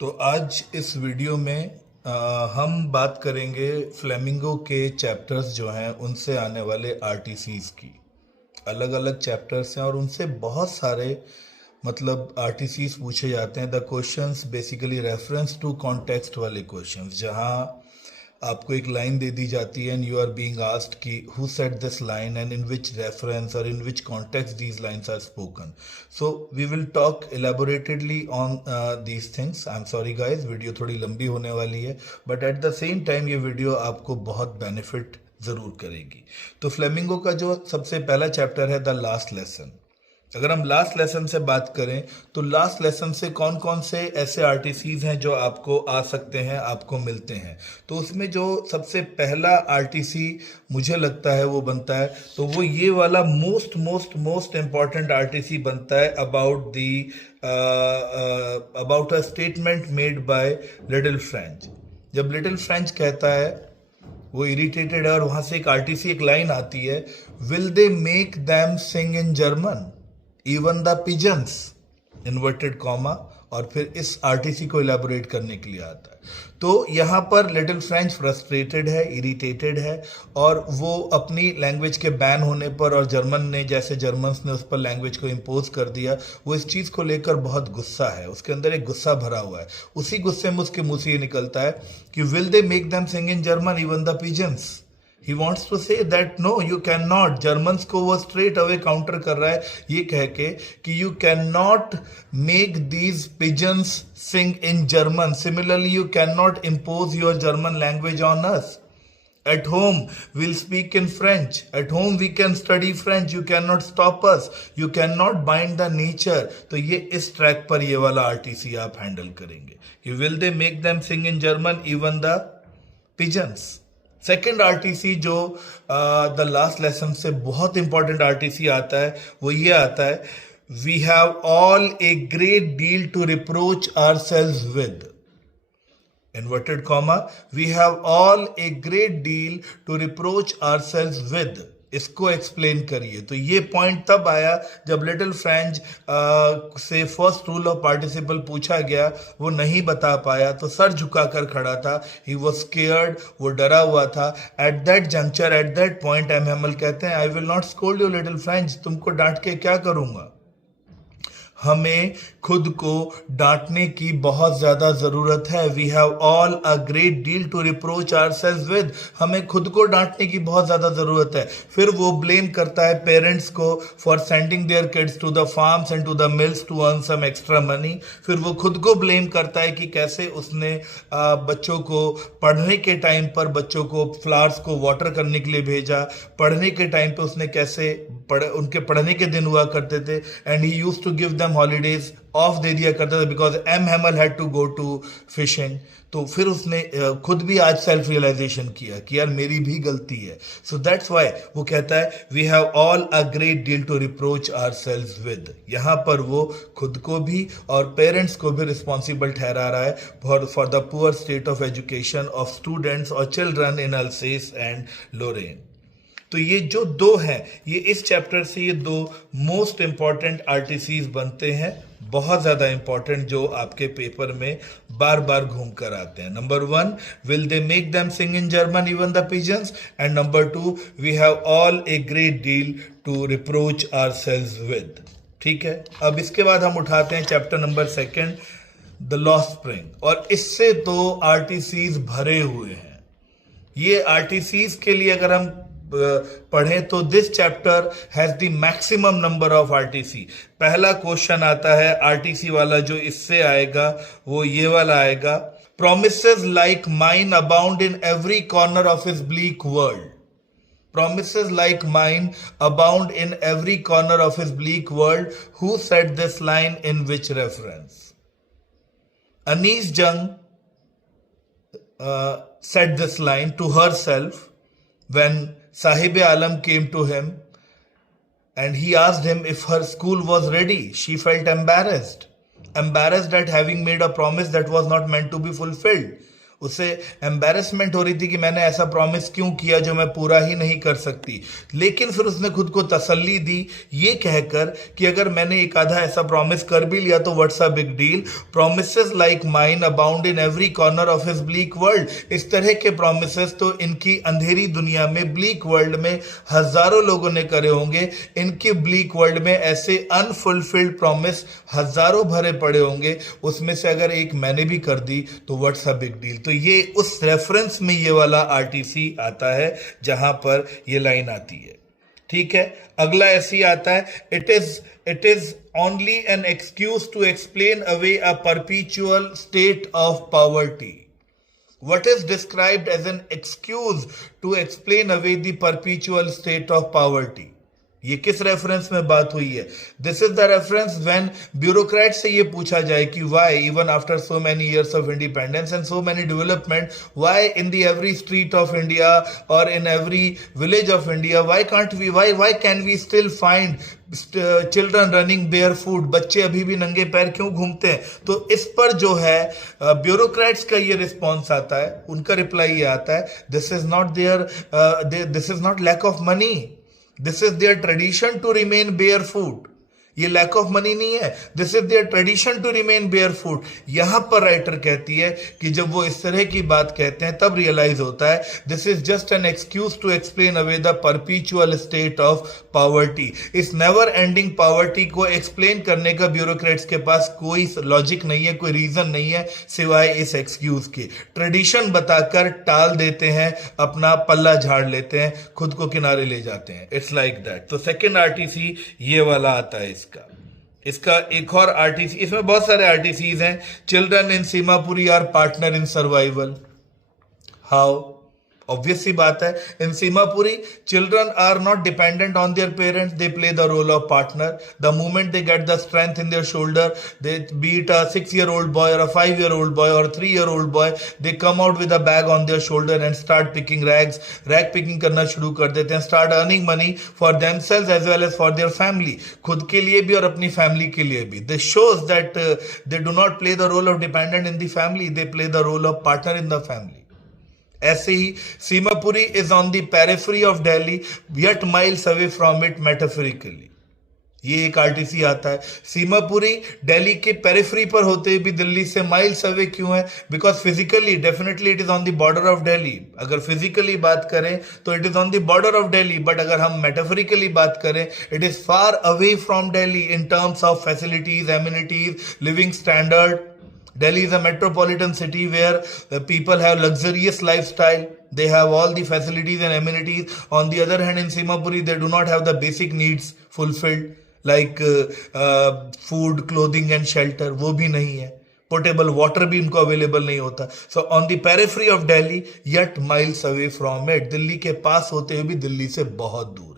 तो आज इस वीडियो में हम बात करेंगे फ्लेमिंगो के चैप्टर्स जो हैं उनसे आने वाले आरटीसीज की। अलग अलग चैप्टर्स हैं और उनसे बहुत सारे आरटीसीज पूछे जाते हैं। The questions basically reference to context वाले क्वेश्चंस, जहां आपको एक लाइन दे दी जाती है and you are being asked कि who said this line and in which reference और in which context these lines are spoken. So we will talk elaborately on these things. I am sorry guys, video थोड़ी लंबी होने वाली है, but at the same time ये video आपको बहुत benefit ज़रूर करेगी। तो फ्लेमिंगो का जो सबसे पहला चैप्टर है द लास्ट लेसन। अगर हम लास्ट लेसन से बात करें तो लास्ट लेसन से कौन कौन से ऐसे आरटीसीज हैं जो आपको आ सकते हैं, आपको मिलते हैं। तो उसमें जो सबसे पहला आरटीसी मुझे लगता है वो बनता है, तो वो ये वाला most most most important RTC बनता है about a statement made by little French. जब लिटिल फ्रेंच कहता है, वो इरिटेटेड है और वहां से एक आरटीसी एक लाइन आती है, will they make them sing in German even the pigeons, inverted comma, और फिर इस आरटीसी को इलेबोरेट करने के लिए आता है। तो यहाँ पर लिटिल फ्रेंच फ्रस्ट्रेटेड है, इरिटेटेड है, और वो अपनी लैंग्वेज के बैन होने पर और जर्मन ने जैसे जर्मन्स ने उस पर लैंग्वेज को इम्पोज कर दिया, वो इस चीज़ को लेकर बहुत गुस्सा है। उसके अंदर एक गुस्सा भरा हुआ है। उसी गुस्से में उसके मुंह से ये निकलता है कि will they make them sing in German even the pigeons. He wants to say that no, you cannot. Germans को वो straight away counter कर रहा है ये कह के कि you cannot make these pigeons sing in German. Similarly, you cannot impose your German language on us. At home, we'll speak in French. At home, we can study French. You cannot stop us. You cannot bind the nature. तो ये इस track पर ये वाला RTC आप handle करेंगे कि will they make them sing in German even the pigeons. Second RTC जो द लास्ट लेसन से बहुत इंपॉर्टेंट आरटीसी आता है वो ये आता है, we have all a great deal to reproach ourselves with, inverted comma, we have all a great deal to reproach ourselves with. इसको एक्सप्लेन करिए। तो ये पॉइंट तब आया जब लिटिल फ्रेंच से फर्स्ट रूल ऑफ पार्टिसिपल पूछा गया, वो नहीं बता पाया, तो सर झुकाकर खड़ा था। ही वॉज स्केयर्ड, वो डरा हुआ था। At that juncture, at that point M Hamel कहते हैं, I will not scold you little French, तुमको डांट के क्या करूंगा। हमें खुद को डांटने की बहुत ज्यादा जरूरत है। We have all a great deal to reproach ourselves with, हमें खुद को डांटने की बहुत ज्यादा जरूरत है। फिर वो ब्लेम करता है पेरेंट्स को for sending their kids to the farms and to the mills to earn some extra money. फिर वो खुद को ब्लेम करता है कि कैसे उसने बच्चों को पढ़ने के टाइम पर बच्चों को फ्लावर्स को वाटर करने के लिए भेजा। पढ़ने के टाइम पे उसने कैसे उनके पढ़ने के दिन हुआ करते थे and he used to give them holidays, off दे दिया करता था because M Hamel had to go to fishing. तो फिर उसने खुद भी आज सेल्फ रियलाइजेशन किया कि यार मेरी भी गलती है। सो दैट्स व्हाई वो कहता है we have all a great deal to reproach ourselves with. यहां पर वो खुद को भी और पेरेंट्स को भी रिस्पॉन्सिबल ठहरा रहा है for the poor state of education of students और चिल्ड्रन इन अल्सेस एंड लोरेन। तो ये जो दो हैं, ये इस चैप्टर से ये दो मोस्ट इंपॉर्टेंट आरटीसीज बनते हैं, बहुत ज्यादा इंपॉर्टेंट, जो आपके पेपर में बार बार घूम कर आते हैं। Number 1, will they make them sing in German even the pigeons, and number 2, we have all a great deal to reproach ourselves with. ठीक है, अब इसके बाद हम उठाते हैं chapter number 2, the lost spring, और इससे तो आरटीसीज भरे हुए हैं। ये आरटीसीज के लिए अगर हम पढ़ें तो this chapter has the maximum number of RTC. पहला क्वेश्चन आता है आरटीसी वाला जो इससे आएगा, वो ये वाला आएगा, promises like mine abound in every corner of his bleak world. Promises like mine abound in every corner of his bleak world. Who said this line in which reference? Anis Jung said this line to herself when Sahib Alam came to him and he asked him if her school was ready. She felt embarrassed at having made a promise that was not meant to be fulfilled. उसे embarrassment हो रही थी कि मैंने ऐसा promise क्यों किया जो मैं पूरा ही नहीं कर सकती। लेकिन फिर उसने खुद को तसल्ली दी ये कहकर कि अगर मैंने एक आधा ऐसा प्रॉमिस कर भी लिया तो what's a big deal, promises like mine abound in every corner of his bleak world. इस तरह के प्रोमिसेस तो इनकी अंधेरी दुनिया में, ब्लीक वर्ल्ड में हजारों लोगों ने करे होंगे। इनके ब्लीक वर्ल्ड में ऐसे अनफुलफिल्ड प्रॉमिस हजारों भरे पड़े होंगे, उसमें से अगर एक मैंने भी कर दी तो व्हाट्स अ बिग डील। तो ये उस रेफरेंस में ये वाला आरटीसी आता है जहां पर ये लाइन आती है। ठीक है, अगला ऐसे ही आता है, it is only an excuse to explain away a perpetual state of poverty. What is described as an excuse to explain away the perpetual state of poverty? ये किस रेफरेंस में बात हुई है? This is the reference when bureaucrat से ये पूछा जाए कि why even after so many years of independence and so many development, why in the every street of India और in every village of India, why can we still find children running barefoot? बच्चे अभी भी नंगे पैर क्यों घूमते हैं? तो इस पर जो है ब्यूरोक्रेट्स का ये रिस्पॉन्स आता है, उनका रिप्लाई ये आता है, this is not lack of money, this is their tradition to remain barefoot. ये लैक ऑफ मनी नहीं है, this is their tradition to remain barefoot. यहां पर राइटर कहती है कि जब वो इस तरह की बात कहते हैं तब रियलाइज होता है this is just an excuse to explain away the perpetual state of poverty. इस नेवर एंडिंग पॉवर्टी को एक्सप्लेन करने का ब्यूरोक्रेट्स के पास कोई लॉजिक नहीं है, कोई रीजन नहीं है सिवाय इस एक्सक्यूज के। ट्रेडिशन बताकर टाल देते हैं, अपना पल्ला झाड़ लेते हैं, खुद को किनारे ले जाते हैं। It's like that. तो सेकेंड आरटीसी ये वाला आता है। इसका एक और आरटीसी, इसमें बहुत सारे आरटीसीज हैं। Children in Seemapuri are partner in survival. How? Obvious सी बात है, in Seemapuri children are not dependent on their parents, they play the role of partner. The moment they get the strength in their shoulder, they be it a 6-year-old boy or a 5-year-old boy or a 3-year-old boy, they come out with a bag on their shoulder and start picking rags, rag picking करना शुरू कर देते हैं, start earning money for themselves as well as for their family, खुद के लिए भी और अपनी फैमिली के लिए भी। This shows that they do not play the role of dependent in the family, they play the role of partner in the family। ऐसे ही Seemapuri is on the periphery of Delhi yet miles away from it metaphorically। ये एक RTC आता है। सीमापुरी दिल्ली के periphery पर होते हुए भी दिल्ली से माइल्स अवे क्यों है? Because physically definitely it is on the border of Delhi. अगर फिजिकली बात करें तो it is on the border of Delhi, but अगर हम मेटाफोरिकली बात करें it is far away from Delhi in terms of facilities, amenities, living standard. Delhi is a metropolitan city where the people have luxurious lifestyle. They have all the facilities and amenities. On the other hand, in Simapuri, they do not have the basic needs fulfilled like food, clothing and shelter. वो भी नहीं है। Potable water भी इनको available नहीं होता। So on the periphery of Delhi, yet miles away from it. Delhi के पास होते हुए भी दिल्ली से बहुत दूर है।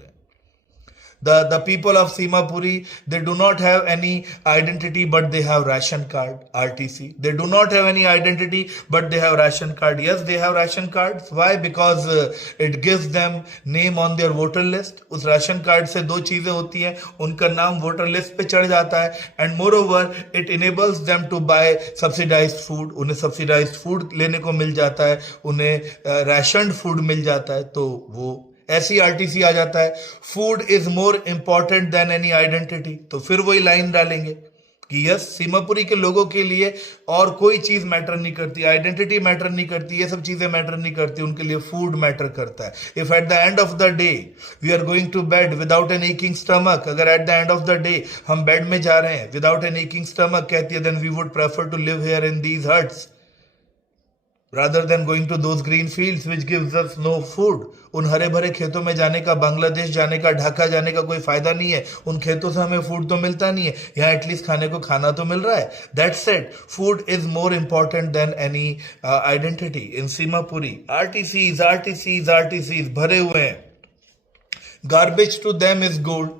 The people of Simapuri, they do not have any identity but they have ration card, RTC. They do not have any identity but they have ration card. Yes, they have ration cards. Why? Because it gives them name on their voter list. उस ration card से दो चीजें होती हैं, उनका नाम voter list पे चढ़ जाता है and moreover it enables them to buy subsidized food. उन्हें subsidized food लेने को मिल जाता है, उन्हें rationed food मिल जाता है, तो वो ऐसी आरटीसी आ जाता है। Food is more important than any identity. तो फिर वही लाइन डालेंगे कि यस, सीमापुरी के लोगों के लिए और कोई चीज मैटर नहीं करती, आइडेंटिटी मैटर नहीं करती, ये सब चीजें मैटर नहीं करती, उनके लिए फूड मैटर करता है। If at the end of the day we are going to bed without an aching stomach, अगर at the end of the day हम बेड में जा रहे हैं विदाउट एन ईकिंग स्टमक, कहती है, then we would prefer to live here in these huts rather than going to those green fields which gives us no food। उन हरे भरे खेतों में जाने का, बांग्लादेश जाने का, ढाका जाने का कोई फायदा नहीं है। उन खेतों से हमें फूड तो मिलता नहीं है, यहाँ एटलीस्ट खाने को खाना तो मिल रहा है। That said, food is more important than any identity in Simapuri। RTCs भरे हुए हैं। Garbage to them is gold।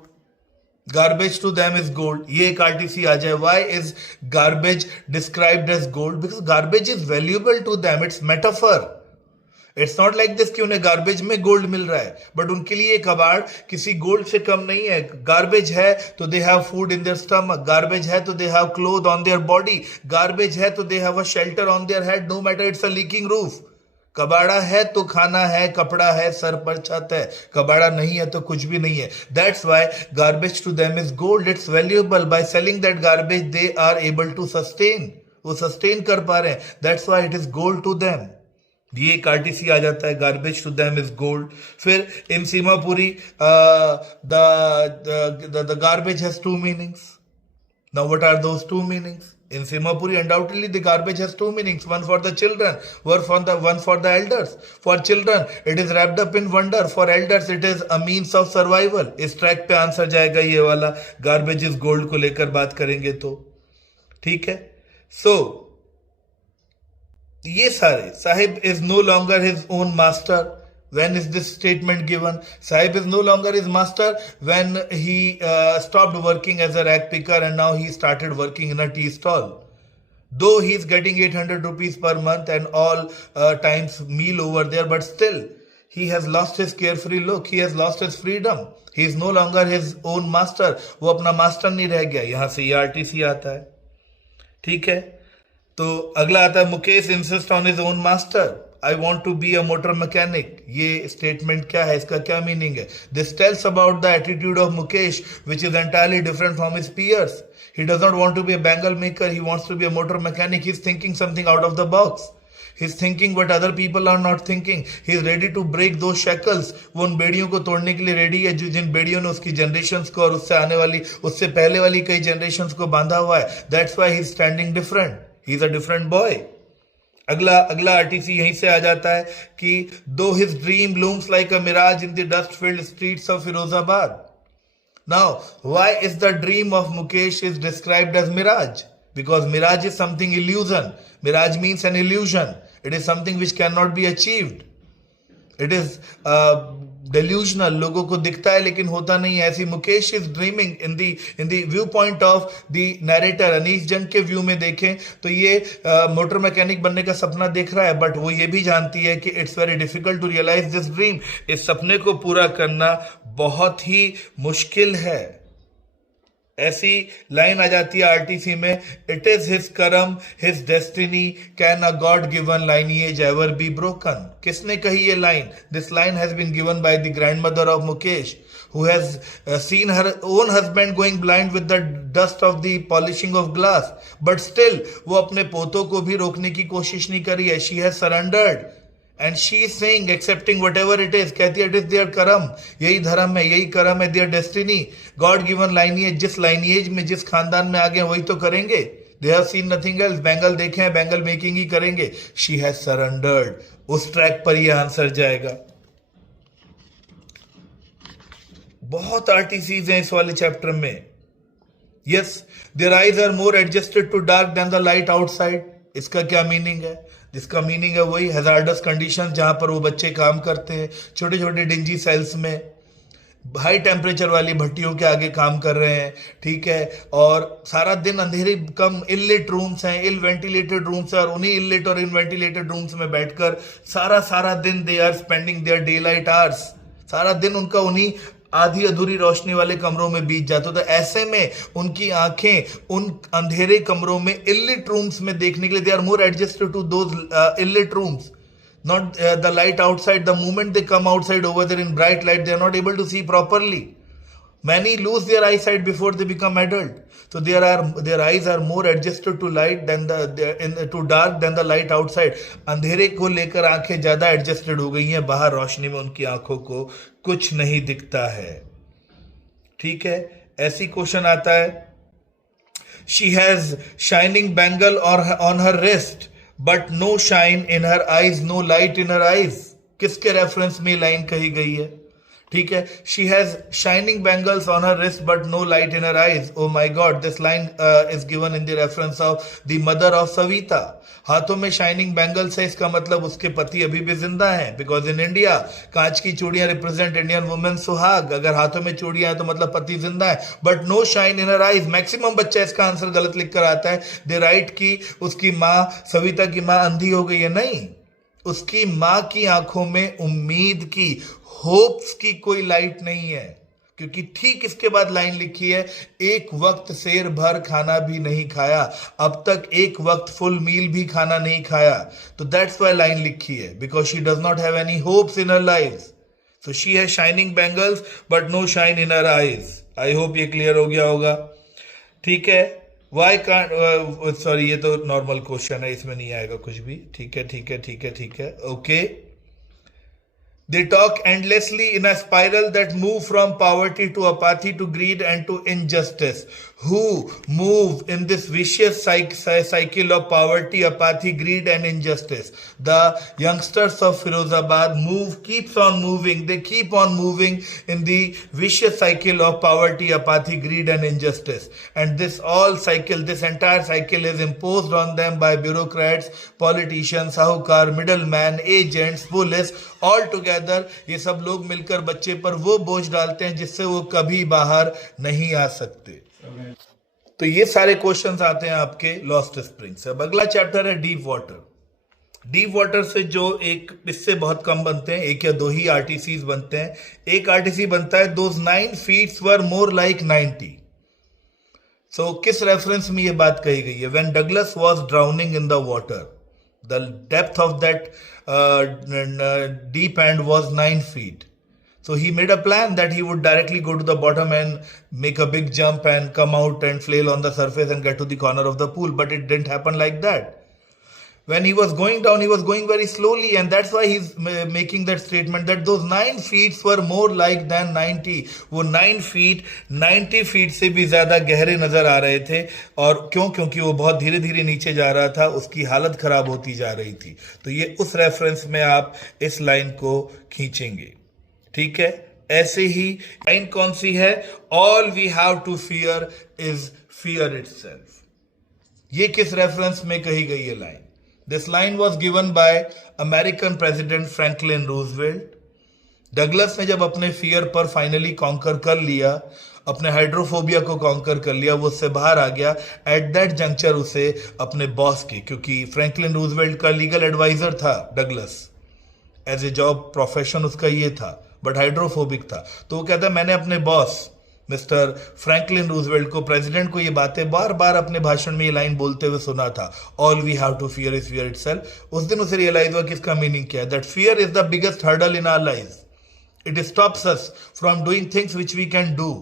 Garbage to them is gold। ये एक आरटीसी आ जाए। Why is garbage described as gold? Because garbage is valuable to them. It's metaphor। It's not like this कि उन्हें garbage में gold मिल रहा है, but उनके लिए कबाड़ किसी गोल्ड से कम नहीं है। गार्बेज है तो they have food in their stomach, garbage है तो they have cloth on their body, garbage है तो they have a shelter on their head, no matter it's a leaking roof. कबाड़ा है तो खाना है, कपड़ा है, सर पर छत है। कबाड़ा नहीं है तो कुछ भी नहीं है। That's why garbage to them is gold, it's valuable. By selling that garbage they are able to sustain, वो सस्टेन कर पा रहे हैं, that's why it is gold to them. ये एक आरटीसी आ जाता है, garbage to them is gold. फिर in Seemapuri the garbage has two meanings. Now what are those two meanings? In Simapuri, undoubtedly the garbage has two meanings, one for the children, one for the elders. For children, it is wrapped up in wonder. For elders, it is a means of survival. इस track पे answer जाएगा ये वाला, garbage is gold को लेकर बात करेंगे तो। ठीक है, सो ये सारे, Saheb is no longer his own master. When is this statement given? Sahib is no longer his master when he stopped working as a rag picker and now he started working in a tea stall. Though he is getting 800 rupees per month and all times meal over there, but still he has lost his carefree look. He has lost his freedom. He is no longer his own master. वो अपना master नहीं रह गया। यहां से ये RTC आता है। ठीक है, तो अगला आता है Mukesh insist on his own master. I want to be a motor mechanic. ये स्टेटमेंट क्या है, इसका क्या मीनिंग है? This tells about the attitude of Mukesh, which is entirely different from his peers. He does not want to be a bangle maker. He wants to be a motor mechanic. He's thinking something out of the box. He's thinking what other people are not thinking. He's ready to break those shackles. वो उन बेड़ियों को तोड़ने के लिए ready है, जो जिन बेड़ियों ने उसकी जनरेशंस को और उससे आने वाली, उससे पहले वाली कई जनरेशंस को बांधा हुआ है. That's why he's standing different. He's a different boy. अगला आरटीसी यहीं से आ जाता है कि though his dream looms like a mirage in the dust filled streets of Firozabad. Now why is the dream of Mukesh is described as mirage? Because mirage is something illusion. Mirage means an illusion. It is something which can not be achieved. It is delusional. लोगों को दिखता है लेकिन होता नहीं है. ऐसी Mukesh is dreaming in the view point of the narrator. Anish जंग के व्यू में देखें तो ये मोटर मैकेनिक बनने का सपना देख रहा है, बट वो ये भी जानती है कि it's very difficult to realise this dream. इस सपने को पूरा करना बहुत ही मुश्किल है. ऐसी लाइन आ जाती है आरटीसी में, it is his karma his destiny, can a god given lineage ever be broken. किसने कही ये लाइन? This line has been given by the grand mother of Mukesh, who has seen her own husband going blind with the dust of the polishing of glass, but still वो अपने पोतों को भी रोकने की कोशिश नहीं करी है. she has surrendered and she is saying accepting whatever it is. कहती है it is their कर्म, यही धर्म है, यही कर्म है, their destiny, God given lineage. जिस लाइनेज में, जिस खानदान में आ गए वही तो करेंगे. they have seen nothing else. Bangle देखे हैं, बैंगल मेकिंग ही करेंगे. she has surrendered. उस ट्रैक पर यह आंसर जाएगा. बहुत आरटीसीज हैं इस वाले चैप्टर में. Yes, their eyes are more adjusted to dark than the light outside. इसका क्या मीनिंग है? जिसका मीनिंग है वही हैजार्डस कंडीशन जहां पर वो बच्चे काम करते हैं, छोटे छोटे डिंजी सेल्स में, हाई टेम्परेचर वाली भट्टियों के आगे काम कर रहे हैं. ठीक है, और सारा दिन अंधेरे, कम इललिट रूम्स हैं, इल वेंटिलेटेड रूम्स हैं, और उन्हीं इललिट और इन वेंटिलेटेड रूम्स में बैठकर सारा दिन they are spending their day light hours. सारा दिन उनका उन्हीं आधी अधूरी रोशनी वाले कमरों में बीत जाता. तो ऐसे में उनकी आंखें उन अंधेरे कमरों में इलिट रूम्स में देखने के लिए, they are more adjusted to those ill lit rooms, not the light outside. The moment they come outside over there in bright light, they are not able to see properly. Many lose their eyesight before they become adult. So their eyes are more adjusted to light than to dark than the light outside. अंधेरे को लेकर आंखें ज्यादा adjusted हो गई हैं. बाहर रोशनी में उनकी आंखों को कुछ नहीं दिखता है. ठीक है, ऐसी क्वेश्चन आता है. She has shining bangle on her wrist, but no shine in her eyes, no light in her eyes. किसके रेफरेंस में लाइन कही गई है? ठीक है, she has shining bangles on her wrist but no light in her eyes. Oh my God, this line is given in the reference of the mother of Savita. हाथों में shining bangles है, इसका मतलब उसके पति अभी भी जिंदा हैं. बिकॉज इन इंडिया कांच की चूड़ियां रिप्रेजेंट इंडियन वुमेन सुहाग. अगर हाथों में चूड़ियां हैं तो मतलब पति जिंदा है. But no shine in her eyes. Maximum बच्चा इसका आंसर गलत लिख कर आता है. दे राइट की उसकी माँ, सविता की माँ अंधी हो गई है. नहीं, उसकी मां की आंखों में उम्मीद की, होप्स की कोई लाइट नहीं है, क्योंकि ठीक इसके बाद लाइन लिखी है, एक वक्त शेर भर खाना भी नहीं खाया, अब तक एक वक्त फुल मील भी खाना नहीं खाया। तो दैट्स वाई लाइन लिखी है, because she does not have any hopes in her life. So she has shining bangles but no shine in her eyes. I hope ये क्लियर हो गया होगा। ठीक है, वाई कांट, सॉरी ये तो नॉर्मल क्वेश्चन है, इसमें नहीं आएगा कुछ भी। ठीक है ठीक है ठीक है ठीक है, okay. They talk endlessly in a spiral that move from poverty to apathy to greed and to injustice. Who move in this vicious cycle of poverty, apathy, greed and injustice? The youngsters of Firozabad keeps on moving. They keep on moving in the vicious cycle of poverty, apathy, greed and injustice. And this entire cycle is imposed on them by bureaucrats, politicians, sahukar, middlemen, agents, police, all together ये सब लोग मिलकर बच्चे पर वो बोझ डालते हैं जिससे वो कभी बाहर नहीं आ सकते। तो ये सारे क्वेश्चंस आते हैं आपके लॉस्ट स्प्रिंग से। अब अगला चैप्टर है डीप वाटर। डीप वाटर से जो एक, इससे बहुत कम बनते हैं, एक या दो ही आरटीसीज बनते हैं। एक आरटीसी बनता है, those 9 feet were more like 90। सो किस रेफरेंस में ये बात कही गई है? When Douglas was drowning in the water, the depth of that deep end was 9 feet. So he made a plan that he would directly go to the bottom and make a big jump and come out and flail on the surface and get to the corner of the pool. But it didn't happen like that. When he was going down, he was going very slowly, and that's why he's making that statement that those 9 feet were more like than 90. वो 9 feet 90 feet से भी ज्यादा गहरे नजर आ रहे थे। और क्यों? क्योंकि वो बहुत धीरे धीरे नीचे जा रहा था, उसकी हालत खराब होती जा रही थी। तो ये उस रेफरेंस में आप इस लाइन को खींचेंगे। ठीक है, ऐसे ही लाइन कौन सी है? All we have to fear is fear itself. ये किस रेफरेंस में कही गई है line? This line was given by American President Franklin Roosevelt. Douglas ने जब अपने फियर पर फाइनली कॉन्कर कर लिया, अपने हाइड्रोफोबिया को कॉन्कर कर लिया, वो उससे बाहर आ गया। एट दैट जंक्चर उसे अपने बॉस की, क्योंकि फ्रैंकलिन रूजवेल्ट का लीगल एडवाइजर था Douglas, as a job profession उसका ये था, बट हाइड्रोफोबिक था। तो वो कहता है, मैंने अपने बॉस मिस्टर फ्रैंकलिन रूजवेल्ट को, प्रेसिडेंट को, ये बातें बार बार अपने भाषण में ये लाइन बोलते हुए सुना था, all we have to fear is fear itself. उस दिन उसे रियलाइज हुआ कि इसका मीनिंग क्या है, that fear is the biggest hurdle in our life. It stops us from doing things which we can do.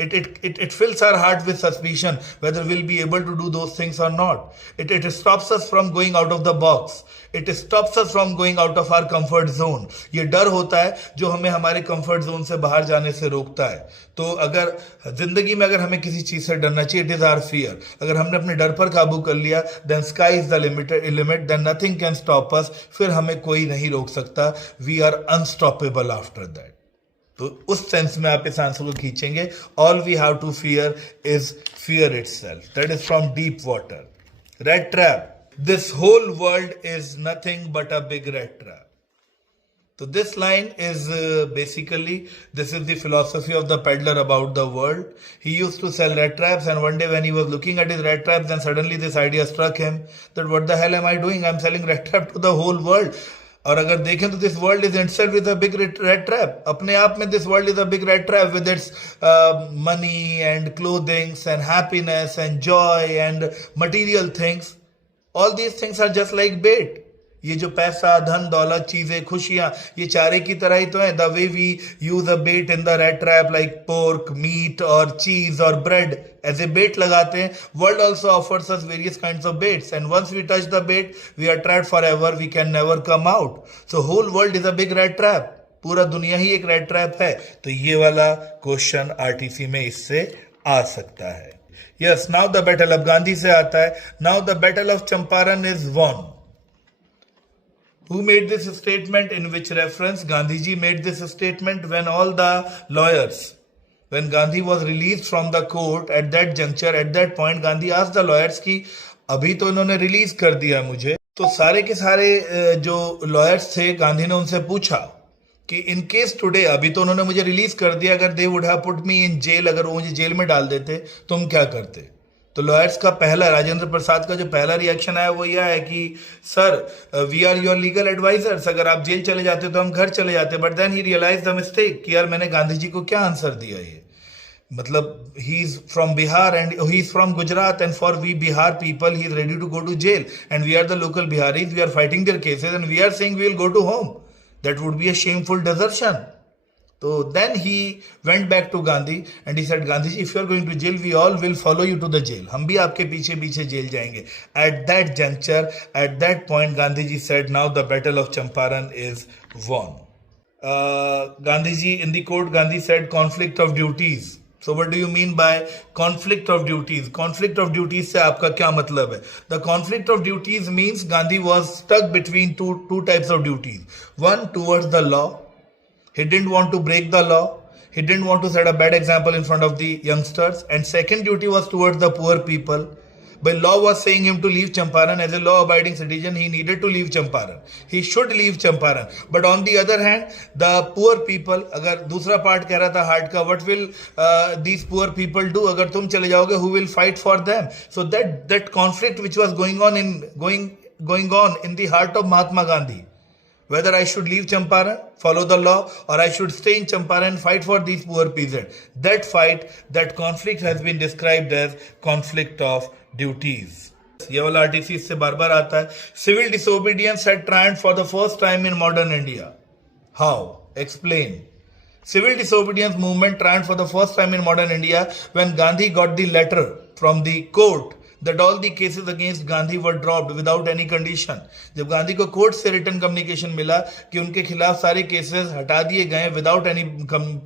It fills our heart with suspicion whether we'll be able to do those things or not. It stops us from going out of the box. It stops us from going out of our comfort zone. ये डर होता है जो हमें हमारे comfort zone से बाहर जाने से रोकता है। तो अगर जिंदगी में अगर हमें किसी चीज से डरना चाहिए, इट इज आवर फियर। अगर हमने अपने डर पर काबू कर लिया, then sky is the limit, then nothing can stop us. फिर हमें कोई नहीं रोक सकता। We are unstoppable after that. तो उस सेंस में आप इस आंसर को खींचेंगे, all we have to fear is fear itself. That is from deep water. Rat trap, this whole world is nothing but a big rat trap. So this line is basically, this is the philosophy of the peddler about the world. He used to sell rat traps, and one day when he was looking at his rat traps, then suddenly this idea struck him that what the hell am I doing? I'm selling rat trap to the whole world. और अगर देखें तो this world is itself is a big red trap. अपने आप में this world is a big red trap with its money and clothings and happiness and joy and material things. All these things are just like bait. ये जो पैसा, धन, दौलत, चीजें, खुशियां, ये चारे की तरह ही तो है। The way we use a bait in the rat trap, like pork, meat और चीज और ब्रेड एज ए बेट लगाते हैं, world also offers us various kinds of baits, and once we touch the bait we are trapped for ever, we can never come out. So whole world is a big rat trap. पूरा दुनिया ही एक red trap है। तो ये वाला question RTC में इससे आ सकता है। यस, नाउ द बैटल, अब गांधी से आता है। Now the battle of Champaran is won. Who made this statement? In which reference? Gandhiji made this statement when all the lawyers, when Gandhi was released from the court at that juncture, at that point, Gandhi asked the lawyers कि अभी तो इन्होंने release कर दिया मुझे, तो सारे के सारे जो लॉयर्स थे, गांधी ने उनसे पूछा कि इन केस टुडे, अभी तो उन्होंने मुझे रिलीज कर दिया, अगर they would have put me in jail, अगर वो मुझे जेल में डाल देते तुम क्या करते? तो लॉयर्स का पहला, राजेंद्र प्रसाद का जो पहला रिएक्शन आया वो यह है कि sir we are your legal advisers, अगर आप जेल चले जाते तो हम घर चले जाते। बट देन ही रियलाइज द मिस्टेक कि यार मैंने गांधी जी को क्या आंसर दिया। ये मतलब he is from Bihar and he is from Gujarat, and for we Bihar people he is ready to go to jail, and we are the local Biharis, we are fighting their cases and we are saying we will go to home. That would be a shameful desertion. So then he went back to Gandhi and he said, Gandhi ji, if you are going to jail, we all will follow you to the jail. हम भी आपके पीछे पीछे jail जाएंगे. At that juncture, at that point, Gandhi ji said, now the battle of Champaran is won. Gandhi ji, in the court, Gandhi said, conflict of duties. So what do you mean by conflict of duties? Conflict of duties से आपका क्या मतलब है? The conflict of duties means Gandhi was stuck between two types of duties. One towards the law. He didn't want to break the law. He didn't want to set a bad example in front of the youngsters. And second duty was towards the poor people. But law was saying him to leave Champaran. As a law-abiding citizen, he needed to leave Champaran. He should leave Champaran. But on the other hand, the poor people, अगर दूसरा part कह रहा था heart का, what will these poor people do? अगर तुम चले जाओगे, who will fight for them? So that conflict which was going on in the heart of Mahatma Gandhi. Whether I should leave Champaran, follow the law, or I should stay in Champaran and fight for these poor peasants. That fight, that conflict has been described as conflict of duties. ये वाला RTC इससे बार बार आता है. Civil disobedience had triumphed for the first time in modern India. How? Explain. Civil disobedience movement triumphed for the first time in modern India when Gandhi got the letter from the court that all the cases against Gandhi were dropped without any condition. जब गांधी को court से return communication मिला कि उनके खिलाफ सारे cases हटा दिए गए without any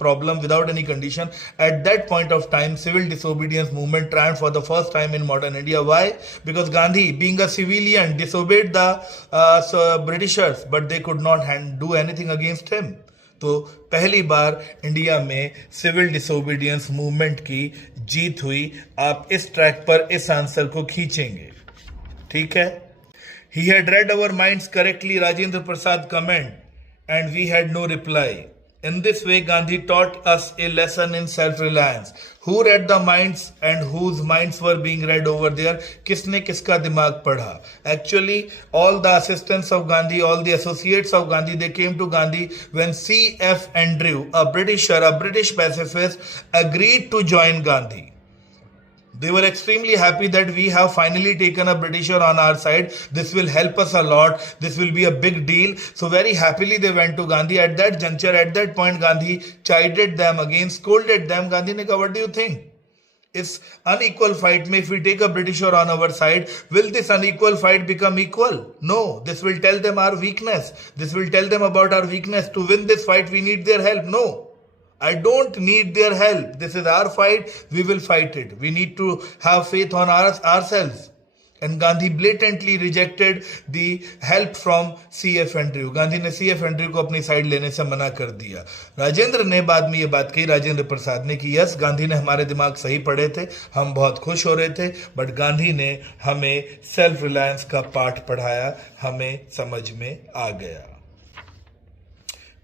problem, without any condition, at that point of time civil disobedience movement triumphed for the first time in modern India. Why? Because Gandhi, being a civilian, disobeyed the Britishers, but they could not do anything against him. तो पहली बार India में civil disobedience movement की जीत हुई. आप इस track पर इस answer को खींचेंगे. ठीक है. He had read our minds correctly, Rajendra Prasad comment, and we had no reply. In this way, Gandhi taught us a lesson in self-reliance. Who read the minds and whose minds were being read over there? किसने किसका दिमाग पढ़ा? Actually, all the assistants of Gandhi, all the associates of Gandhi, they came to Gandhi when C.F. Andrew, a Britisher, a British pacifist, agreed to join Gandhi. They were extremely happy that we have finally taken a Britisher on our side. This will help us a lot. This will be a big deal. So very happily they went to Gandhi. At that juncture, at that point, Gandhi chided them again, scolded them. Gandhi ne kaha, what do you think? Is unequal fight mein, if we take a Britisher on our side, will this unequal fight become equal? No. This will tell them our weakness. This will tell them about our weakness. To win this fight, we need their help. No. I don't need their help. This is our fight. We will fight it. We need to have faith on ourselves. And Gandhi blatantly rejected the help from C.F. Andrew. Gandhi ने C.F. Andrew को अपनी side लेने से मना कर दिया. राजेंद्र ने बाद में ये बात कही, राजेंद्र प्रसाद ने, कि यस गांधी ने हमारे दिमाग सही पढ़े थे, हम बहुत खुश हो रहे थे, बट गांधी ने हमें सेल्फ रिलायंस का पाठ पढ़ाया, हमें समझ में आ गया.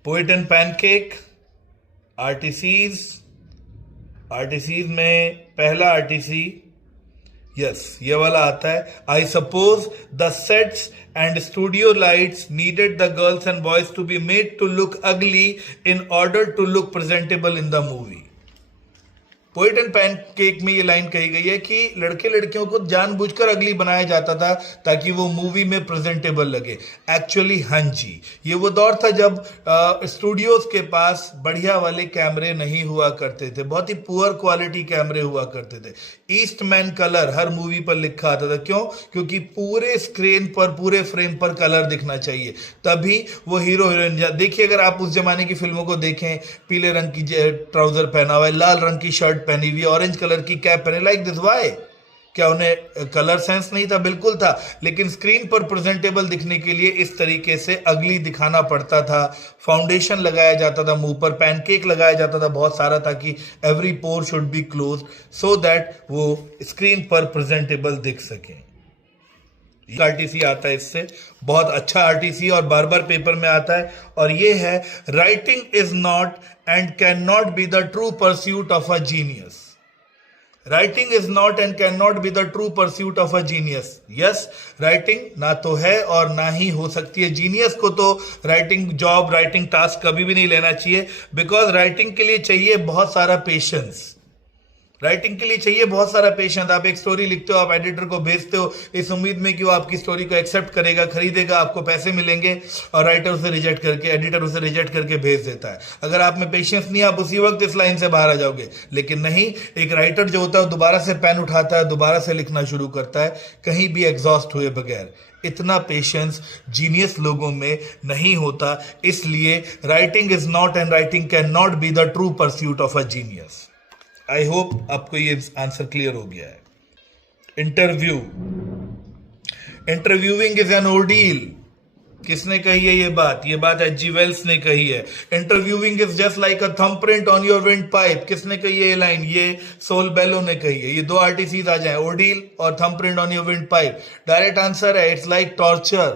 Poet and pancake. आरटीसीज में पहला आरटीसी, यस ये वाला आता है. I suppose the sets and studio lights needed the girls and boys to be made to look ugly in order to look presentable in the movie. Poet and pancake में ये line कही गई है कि लड़के लड़कियों को जानबूझकर अगली बनाया जाता था ताकि वो मूवी में प्रेजेंटेबल लगे. एक्चुअली हाँ जी, ये वो दौर था जब स्टूडियोज के पास बढ़िया वाले कैमरे नहीं हुआ करते थे, बहुत ही पुअर क्वालिटी कैमरे हुआ करते थे. ईस्टमैन कलर हर मूवी पर लिखा आता था. क्यों? क्योंकि पूरे स्क्रीन पर, पूरे फ्रेम पर कलर दिखना चाहिए, तभी वो हीरो हीरोइन. देखिए अगर आप उस जमाने की फिल्मों को देखें, पीले रंग की ट्राउजर पहना हुआ है, लाल रंग की शर्ट पहनी हुई, ऑरेंज कलर की कैप पहने, लाइक दिस. वाई? क्या उन्हें कलर सेंस नहीं था? बिल्कुल था, लेकिन स्क्रीन पर प्रेजेंटेबल दिखने के लिए इस तरीके से अगली दिखाना पड़ता था. फाउंडेशन लगाया जाता था मुंह पर, पैनकेक लगाया जाता था बहुत सारा, ताकि every pore should be close so that वो स्क्रीन पर प्रेजेंटेबल दिख सके. आरटीसी आता है इससे, बहुत अच्छा आरटीसी, और बार बार पेपर में आता है, और ये है writing is not and can not be the true pursuit of a genius. Writing is not and can not be the true pursuit of a genius. Yes, writing ना तो है और ना ही हो सकती है. जीनियस को तो राइटिंग जॉब, राइटिंग टास्क कभी भी नहीं लेना चाहिए, बिकॉज राइटिंग के लिए चाहिए बहुत सारा पेशेंस. राइटिंग के लिए चाहिए बहुत सारा पेशेंस. आप एक स्टोरी लिखते हो, आप एडिटर को भेजते हो इस उम्मीद में कि वो आपकी स्टोरी को एक्सेप्ट करेगा, खरीदेगा, आपको पैसे मिलेंगे, और राइटर उसे रिजेक्ट करके, एडिटर उसे रिजेक्ट करके भेज देता है. अगर आप में पेशेंस नहीं, आप उसी वक्त इस लाइन से बाहर आ जाओगे. लेकिन नहीं, एक राइटर जो होता है दोबारा से पेन उठाता है, दोबारा से लिखना शुरू करता है, कहीं भी एग्जॉस्ट हुए बगैर. इतना पेशेंस जीनियस लोगों में नहीं होता. इसलिए writing is not and writing can not be the true pursuit of a genius. I hope आपको ये आंसर क्लियर हो गया है. Interview. Interviewing is an ordeal. किसने कही है ये बात? ये बात H.G. वेल्स ने कही है. Interviewing is just like a thumbprint on your wind pipe. किसने कही है ये लाइन? ये सोल बेलो ने कही है. ये दो आरटीसीज आ जाए, ऑर्डील और thumbprint on your wind pipe. Direct answer है, इट्स लाइक टॉर्चर.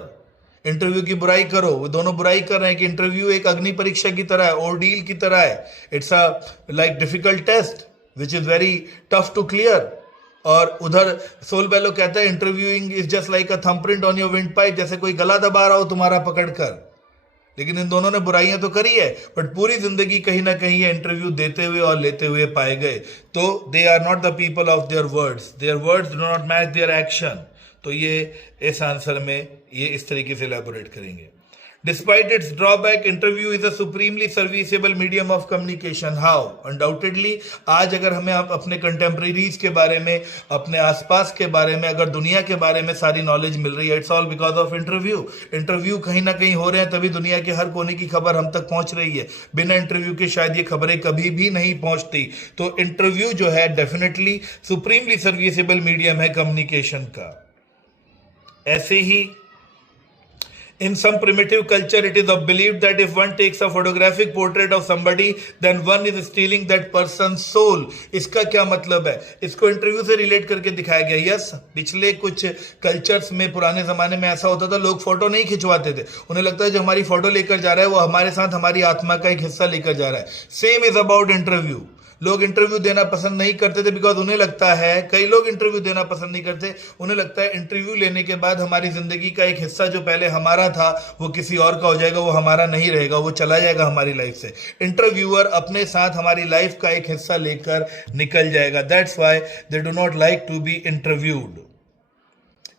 इंटरव्यू की बुराई करो, वो दोनों बुराई कर रहे हैं कि इंटरव्यू एक अग्नि परीक्षा की तरह है, ऑर्डील की तरह है. It's a like difficult test which is very tough to clear. और उधर सोल बेलो कहता है interviewing is just like a thumbprint on your wind pipe, जैसे कोई गला दबा रहा हो तुम्हारा पकड़कर. लेकिन इन दोनों ने बुराइयां तो करी है, बट पूरी जिंदगी कहीं ना कहीं इंटरव्यू देते हुए और लेते हुए पाए गए. तो they are not the people of their words do not match their action. तो ये इस आंसर में ये इस तरीके से एलैबोरेट करेंगे. Despite its drawback, interview is a supremely serviceable medium of communication. How? Undoubtedly, आज अगर हमें आप अपने कंटेम्प्रेरीज के बारे में, अपने आसपास के बारे में, अगर दुनिया के बारे में सारी नॉलेज मिल रही है, it's all because of interview. Interview कहीं ना कहीं हो रहे हैं, तभी दुनिया के हर कोने की खबर हम तक पहुंच रही है. बिना इंटरव्यू के शायद ये खबरें कभी भी नहीं पहुंचती. तो इंटरव्यू जो है डेफिनेटली सुप्रीमली सर्विसेबल मीडियम है कम्युनिकेशन का. ऐसे ही in some primitive culture, it is believed that if one takes a photographic portrait of somebody, then one is stealing that person's soul. इसका क्या मतलब है? इसको इंटरव्यू से रिलेट करके दिखाया गया. यस, पिछले कुछ कल्चर्स में, पुराने जमाने में ऐसा होता था, लोग फोटो नहीं खिंचवाते थे. उन्हें लगता है जो हमारी फोटो लेकर जा रहा है वो हमारे साथ हमारी आत्मा का एक हिस्सा लेकर जा रहा है. Same is about interview. लोग इंटरव्यू देना पसंद नहीं करते थे बिकॉज उन्हें लगता है, कई लोग इंटरव्यू देना पसंद नहीं करते, उन्हें लगता है इंटरव्यू लेने के बाद हमारी जिंदगी का एक हिस्सा जो पहले हमारा था वो किसी और का हो जाएगा, वो हमारा नहीं रहेगा, वो चला जाएगा हमारी लाइफ से. इंटरव्यूअर अपने साथ हमारी लाइफ का एक हिस्सा लेकर निकल जाएगा. That's why they do not like to be interviewed.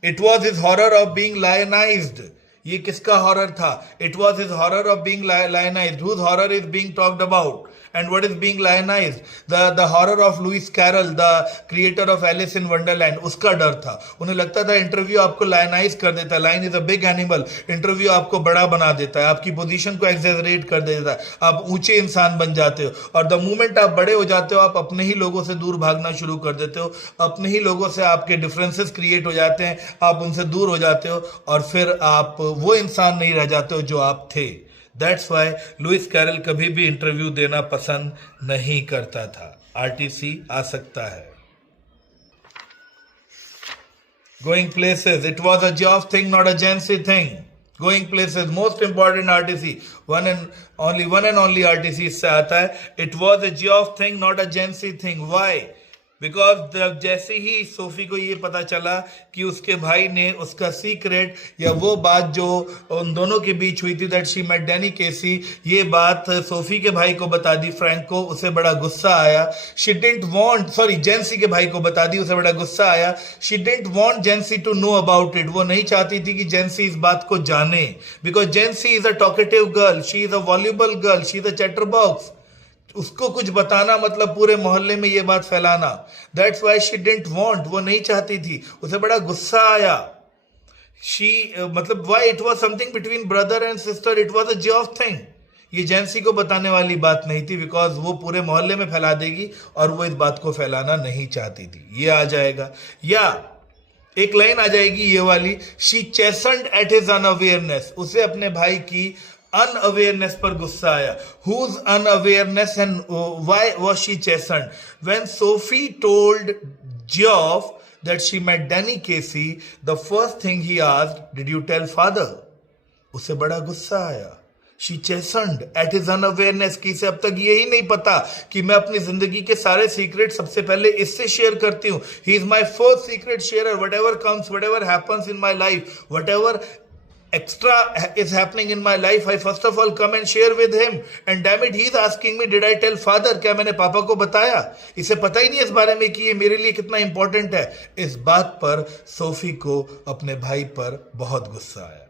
It was his horror of being lionized. ये किसका हॉरर था? It was his horror of being lionized. Whose horror is being talked about? And what is being lionized? The horror of Lewis Carroll, the creator of Alice in Wonderland. उसका डर था. उन्हें लगता था interview आपको लायनाइज कर देता है. Line is a big animal. Interview आपको बड़ा बना देता है, आपकी पोजीशन को एक्सेजरेट कर देता है, आप ऊंचे इंसान बन जाते हो. और द मोमेंट आप बड़े हो जाते हो, आप अपने ही लोगों से दूर भागना शुरू कर देते हो. अपने ही लोगों से आपके डिफरेंसेस क्रिएट हो जाते हैं, आप उनसे दूर हो जाते हो, और फिर आप वो इंसान नहीं रह जाते हो जो आप थे. दैट्स वाई लुइस कैरल कभी भी इंटरव्यू देना पसंद नहीं करता था. आरटीसी आ सकता है. Going places. It was a job thing, not a Jency thing. Going places most important RTC, one and only RTC इससे आता है. It was a job thing, not a Jency thing. Why? Because जैसे ही सोफी को ये पता चला कि उसके भाई ने उसका सीक्रेट, या वो बात जो उन दोनों के बीच हुई थी, दैट शी मेट डैनी केसी, ये बात सोफी के भाई को बता दी, फ्रैंक को, उसे बड़ा गुस्सा आया. She didn't want, sorry, Jency के भाई को बता दी, उसे बड़ा गुस्सा आया. She didn't want Jency to know about it. वो नहीं चाहती थी कि जेंसी इस बात को जाने, because जेंसी is a talkative girl, she is a voluble girl, she is a chatter box. उसको कुछ बताना मतलब पूरे मोहल्ले में ये बात फैलाना. That's why she didn't want. वो नहीं चाहती थी, उसे बड़ा गुस्सा आया. मतलब why? It was something between brother and sister, it was a job thing. ये जेंसी को बताने वाली बात नहीं थी, बिकॉज वो पूरे मोहल्ले में फैला देगी और वो इस बात को फैलाना नहीं चाहती थी. ये आ जाएगा. या एक लाइन आ जाएगी ये वाली, शी चेसन्ड एट हिज अनअवेयरनेस. उसे अपने भाई की अनअवेयरनेस पर गुस्सा आया. Whose unawareness and why was she chastened? When Sophie told Geoff that she met Danny Casey, the first thing he asked, did you tell father? उसे बड़ा गुस्सा आया. शी चेसन्ड एट हिज अनअवेयरनेस कि इसे अब तक यही नहीं पता कि मैं अपनी जिंदगी के सारे सीक्रेट सबसे पहले इससे शेयर करती हूँ. He is my first secret sharer. Whatever comes, whatever happens in my life, whatever extra is happening in my life, I first of all come and share with him. And damn it, he is asking me, did I tell father? क्या मैंने पापा को बताया? इसे पता ही नहीं इस बारे में कि ये मेरे लिए कितना इंपॉर्टेंट है. इस बात पर सोफी को अपने भाई पर बहुत गुस्सा आया.